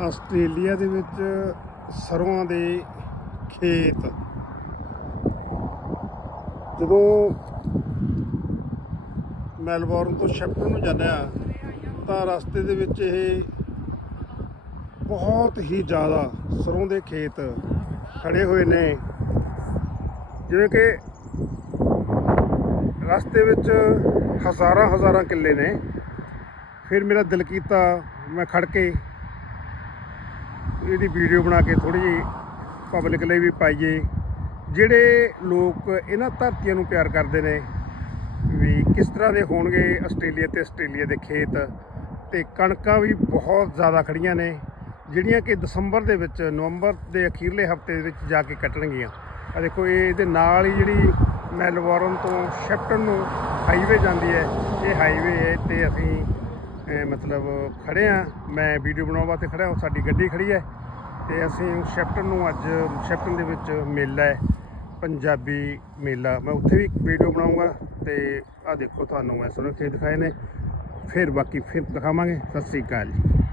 Australia ਦੇ ਵਿੱਚ ਸਰੋਂ ਦੇ ਖੇਤ। ਜਦੋਂ ਮੈਲਬੌਰਨ ਤੋਂ ਸ਼ਿਫਟ ਨੂੰ ਜਾਂਦੇ ਆ, ਤਾਂ ਰਸਤੇ ਦੇ ਵਿੱਚ ਇਹ ਬਹੁਤ ਹੀ ਜ਼ਿਆਦਾ ਸਰੋਂ ਦੇ ਖੇਤ ਖੜੇ ਹੋਏ ਨੇ। ਜਿਵੇਂ ਕਿ ਰਸਤੇ ਵਿੱਚ ਹਜ਼ਾਰਾਂ ਹਜ਼ਾਰਾਂ ਕਿੱਲੇ ਨੇ। ਫਿਰ ਮੇਰਾ ਦਿਲ ਕੀਤਾ ਮੈਂ ਖੜ ਕੇ ਇਹਦੀ ਵੀਡੀਓ ਬਣਾ ਕੇ ਥੋੜੀ ਜਿਹੀ ਪਬਲਿਕ ਲਈ ਵੀ ਪਾਈਏ। ਜਿਹੜੇ ਲੋਕ ਇਹਨਾਂ ਧਰਤੀਆਂ ਨੂੰ ਪਿਆਰ ਕਰਦੇ ਨੇ ਵੀ ਕਿਸ ਤਰ੍ਹਾਂ ਦੇ ਹੋਣਗੇ ਆਸਟ੍ਰੇਲੀਆ ਤੇ ਆਸਟ੍ਰੇਲੀਆ ਦੇ ਖੇਤ, ਤੇ ਕਣਕਾਂ ਵੀ ਬਹੁਤ ਜ਼ਿਆਦਾ ਖੜੀਆਂ ਨੇ, ਜਿਹੜੀਆਂ ਕਿ ਦਸੰਬਰ ਦੇ ਵਿੱਚ, ਨਵੰਬਰ ਦੇ ਅਖੀਰਲੇ ਹਫ਼ਤੇ ਦੇ ਵਿੱਚ ਜਾ ਕੇ ਕੱਟਣਗੀਆਂ। ਆ ਦੇਖੋ, ਇਹ ਇਹਦੇ ਨਾਲ ਹੀ ਜਿਹੜੀ ਮੈਲਬੌਰਨ ਤੋਂ ਸ਼ਿਫਟਨ ਨੂੰ ਹਾਈਵੇ ਜਾਂਦੀ ਹੈ, ਇਹ ਹਾਈਵੇ ਹੈ, ਤੇ ਅਸੀਂ ਮਤਲਬ ਖੜੇ ਆ। ਮੈਂ ਵੀਡੀਓ ਬਣਾਉਣ ਵਾਸਤੇ ਖੜਾ ਹਾਂ ਸਾਡੀ ਗੱਡੀ ਖੜੀ ਹੈ। ਤੇ ਅਸੀਂ ਸ਼ਿਫਟਨ ਨੂੰ ਅੱਜ ਸ਼ਿਫਟਨ ਦੇ ਵਿੱਚ ਮੇਲਾ ਹੈ, ਪੰਜਾਬੀ ਮੇਲਾ। ਮੈਂ ਉੱਥੇ ਵੀ ਵੀਡੀਓ ਬਣਾਉਂਗਾ ਤੇ ਆ ਦੇਖੋ ਤੁਹਾਨੂੰ ਮੈਂ ਸੁਣੋ ਖੇਤ ਦਿਖਾਏ ਨੇ। ਫਿਰ ਬਾਕੀ ਫਿਰ ਦਿਖਾਵਾਂਗੇ। ਸਤਿ ਸ੍ਰੀ ਅਕਾਲ ਜੀ।